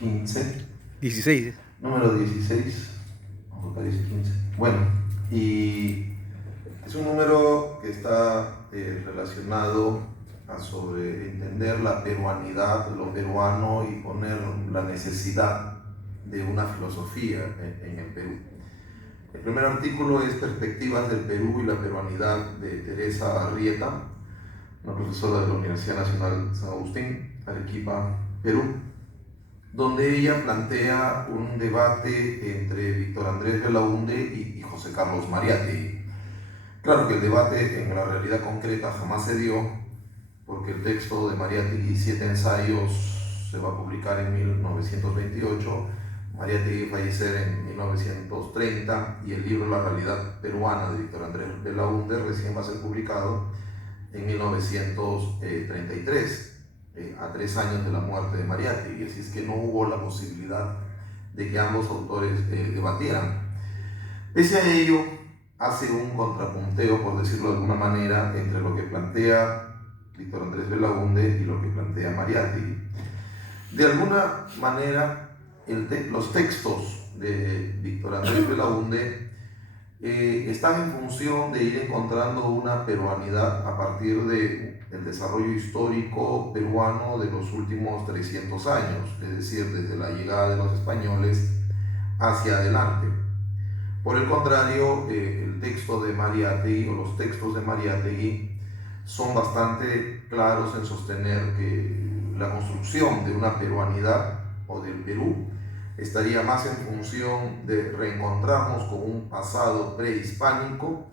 15, 16. número 16, aunque parece 15. Bueno, y es un número que está relacionado a sobre entender la peruanidad, lo peruano y poner la necesidad de una filosofía en el Perú. El primer artículo es Perspectivas del Perú y la peruanidad de Teresa Arrieta, una profesora de la Universidad Nacional San Agustín, Arequipa, Perú, donde ella plantea un debate entre Víctor Andrés Belaúnde y José Carlos Mariátegui. Claro que el debate en la realidad concreta jamás se dio, porque el texto de Mariátegui, Siete ensayos, se va a publicar en 1928, Mariátegui fallecer en 1930, y el libro La realidad peruana de Víctor Andrés Belaúnde recién va a ser publicado en 1933, a 3 años de la muerte de Mariátegui, así es que no hubo la posibilidad de que ambos autores debatieran. Pese a ello, hace un contrapunteo, por decirlo de alguna manera, entre lo que plantea Víctor Andrés Belaúnde y lo que plantea Mariátegui. De alguna manera, los textos de Víctor Andrés Belaúnde están en función de ir encontrando una peruanidad a partir del desarrollo histórico peruano de los últimos 300 años, es decir, desde la llegada de los españoles hacia adelante. Por el contrario, el texto de Mariátegui o los textos de Mariátegui son bastante claros en sostener que la construcción de una peruanidad o del Perú estaría más en función de reencontrarnos con un pasado prehispánico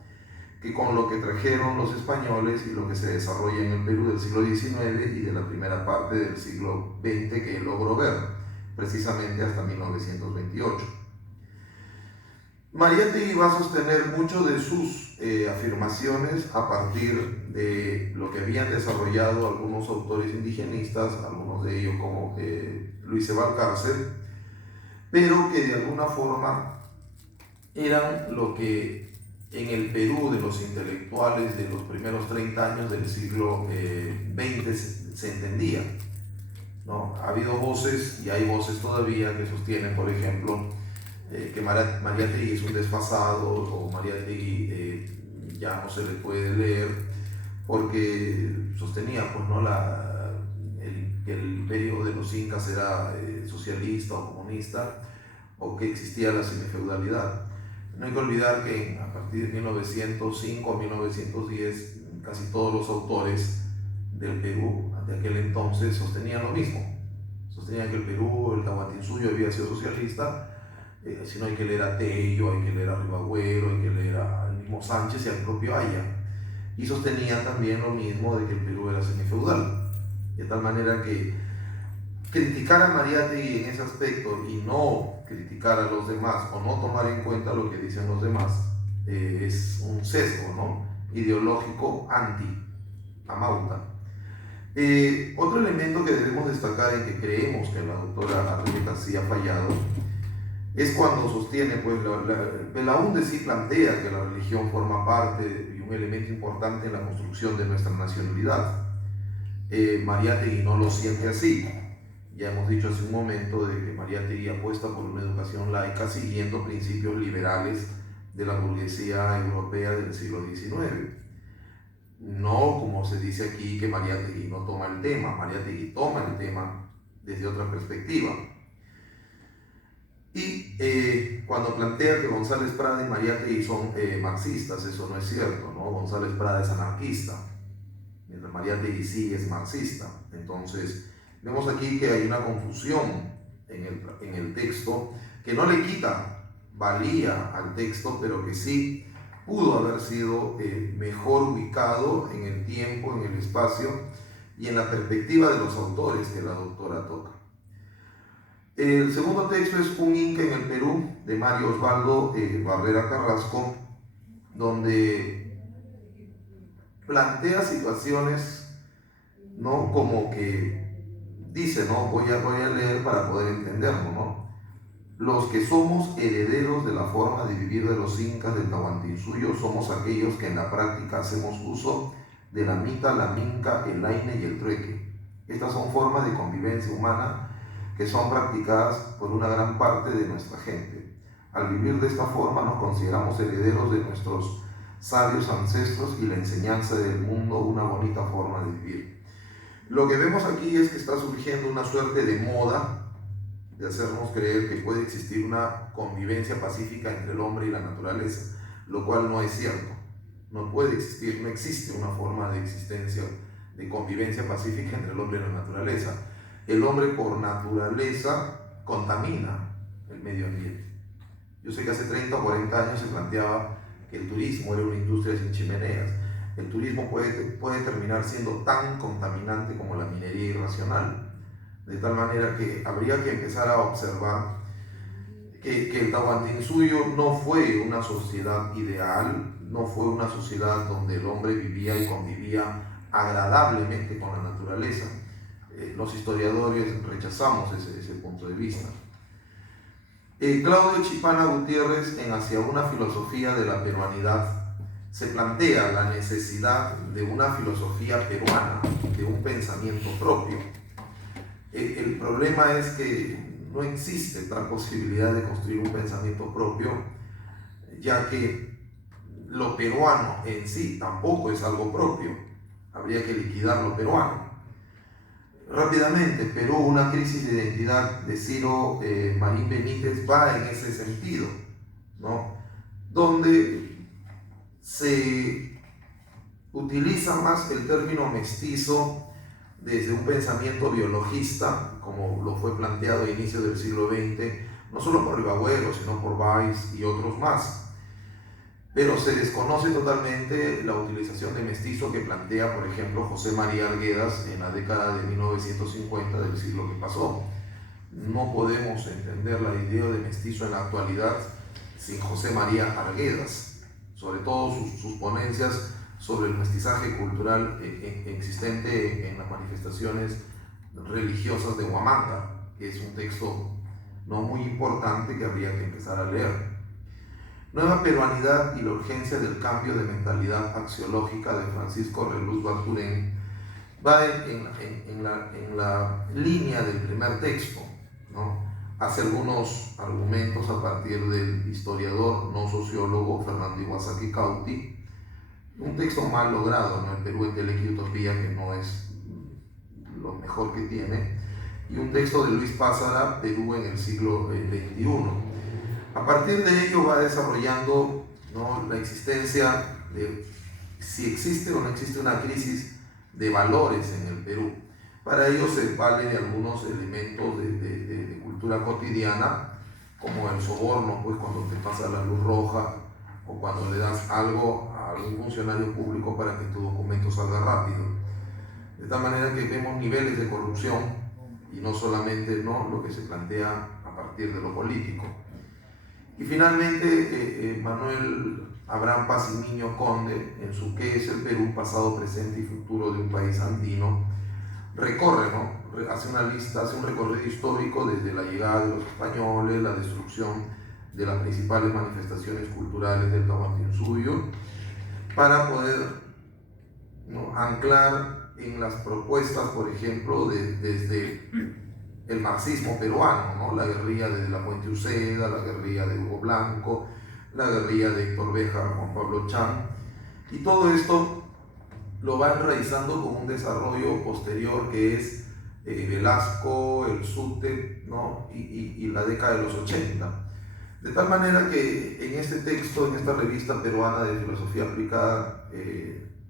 que con lo que trajeron los españoles y lo que se desarrolla en el Perú del siglo XIX y de la primera parte del siglo XX que logró ver, precisamente hasta 1928. Mariátegui va a sostener mucho de sus afirmaciones a partir de lo que habían desarrollado algunos autores indigenistas, algunos de ellos como Luis Valcárcel, pero que de alguna forma eran lo que en el Perú de los intelectuales de los primeros 30 años del siglo XX se entendía, ¿no? Ha habido voces y hay voces todavía que sostienen, por ejemplo, que Mariátegui es un desfasado o Mariátegui ya no se le puede leer porque sostenía pues, ¿no? que el imperio de los incas era socialista o comunista o que existía la semifeudalidad. No hay que olvidar que a partir de 1905 a 1910 casi todos los autores del Perú de aquel entonces sostenían lo mismo. Sostenían que el Perú, el Tahuantinsuyo había sido socialista. Si no, hay que leer a Tello, hay que leer a Ribagüero, hay que leer al mismo Sánchez y al propio Aya. Y sostenían también lo mismo de que el Perú era semifeudal. De tal manera que criticar a Mariátegui en ese aspecto y no criticar a los demás o no tomar en cuenta lo que dicen los demás es un sesgo, ¿no? Ideológico anti-Amauta. Otro elemento que debemos destacar en que creemos que la doctora Arrieta sí ha fallado es cuando sostiene, pues, Belaúnde sí plantea que la religión forma parte y un elemento importante en la construcción de nuestra nacionalidad. Mariátegui no lo siente así. Ya hemos dicho hace un momento de que Mariátegui apuesta por una educación laica siguiendo principios liberales de la burguesía europea del siglo XIX. No como se dice aquí que Mariátegui no toma el tema, Mariátegui toma el tema desde otra perspectiva. Y cuando plantea que González Prada y Mariátegui son marxistas, eso no es cierto, ¿no? González Prada es anarquista, mientras Mariátegui sí es marxista. Entonces, vemos aquí que hay una confusión en el texto que no le quita valía al texto, pero que sí pudo haber sido mejor ubicado en el tiempo, en el espacio y en la perspectiva de los autores que la doctora toca. El segundo texto es Un Inca en el Perú, de Mario Osvaldo Barrera Carrasco, donde plantea situaciones, ¿no? Como que dice, ¿no? Voy a leer para poder entenderlo, ¿no? Los que somos herederos de la forma de vivir de los incas del Tahuantinsuyo somos aquellos que en la práctica hacemos uso de la mita, la minca, el aine y el trueque. Estas son formas de convivencia humana que son practicadas por una gran parte de nuestra gente. Al vivir de esta forma nos consideramos herederos de nuestros sabios ancestros y la enseñanza del mundo una bonita forma de vivir. Lo que vemos aquí es que está surgiendo una suerte de moda de hacernos creer que puede existir una convivencia pacífica entre el hombre y la naturaleza, lo cual no es cierto. No puede existir, no existe una forma de existencia, de convivencia pacífica entre el hombre y la naturaleza. El hombre por naturaleza contamina el medio ambiente. Yo sé que hace 30 o 40 años se planteaba que el turismo era una industria sin chimeneas. El turismo puede terminar siendo tan contaminante como la minería irracional, de tal manera que habría que empezar a observar que el Tahuantinsuyo no fue una sociedad ideal, no fue una sociedad donde el hombre vivía y convivía agradablemente con la naturaleza. Los historiadores rechazamos ese punto de vista. Claudio Chipana Gutiérrez, en Hacia una filosofía de la peruanidad, se plantea la necesidad de una filosofía peruana, de un pensamiento propio. El problema es que no existe tal posibilidad de construir un pensamiento propio, ya que lo peruano en sí tampoco es algo propio. Habría que liquidar lo peruano. Rápidamente, Perú, una crisis de identidad de Ciro Marín Benítez va en ese sentido, ¿no? Donde se utiliza más el término mestizo desde un pensamiento biologista, como lo fue planteado a inicios del siglo XX, no solo por Ribagüero, sino por Weiss y otros más. Pero se desconoce totalmente la utilización de mestizo que plantea, por ejemplo, José María Arguedas en la década de 1950 del siglo que pasó. No podemos entender la idea de mestizo en la actualidad sin José María Arguedas, sobre todo sus ponencias sobre el mestizaje cultural existente en las manifestaciones religiosas de Huamanga, que es un texto no muy importante que habría que empezar a leer. Nueva peruanidad y la urgencia del cambio de mentalidad axiológica de Francisco Reluz Barturén va en la línea del primer texto, ¿no? Hace algunos argumentos a partir del historiador, no sociólogo, Fernando Iwasaki Cauti, un texto mal logrado, ¿no? El Perú Entelequia y Utopía, que no es lo mejor que tiene, y un texto de Luis Pázara, Perú en el siglo XXI. A partir de ello va desarrollando, ¿no?, la existencia de si existe o no existe una crisis de valores en el Perú. Para ello se vale de algunos elementos de cultura cotidiana, como el soborno, pues cuando te pasa la luz roja o cuando le das algo a algún funcionario público para que tu documento salga rápido. De tal manera que vemos niveles de corrupción y no solamente, ¿no?, lo que se plantea a partir de lo político. Y finalmente, Manuel Abraham Paz y Niño Conde, en su ¿Qué es el Perú? Pasado, presente y futuro de un país andino, recorre, ¿no?, hace una lista, hace un recorrido histórico desde la llegada de los españoles, la destrucción de las principales manifestaciones culturales del Tahuantinsuyo, para poder, ¿no?, anclar en las propuestas, por ejemplo, desde el marxismo peruano, ¿no?, la guerrilla de La Puente Uceda, la guerrilla de Hugo Blanco, la guerrilla de Héctor Béjar, Juan Pablo Chan, y todo esto lo va enraizando con un desarrollo posterior que es Velasco, el SUTEP, ¿no?, y la década de los 80. De tal manera que en este texto, en esta revista peruana de filosofía aplicada,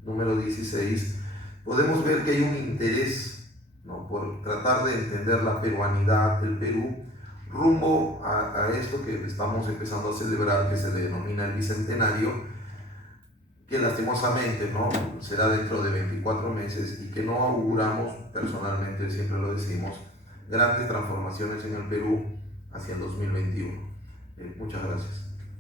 número 16, podemos ver que hay un interés, ¿no?, por tratar de entender la peruanidad del Perú rumbo a esto que estamos empezando a celebrar, que se denomina el Bicentenario, que lastimosamente, ¿no?, será dentro de 24 meses y que no auguramos, personalmente siempre lo decimos, grandes transformaciones en el Perú hacia el 2021. Muchas gracias.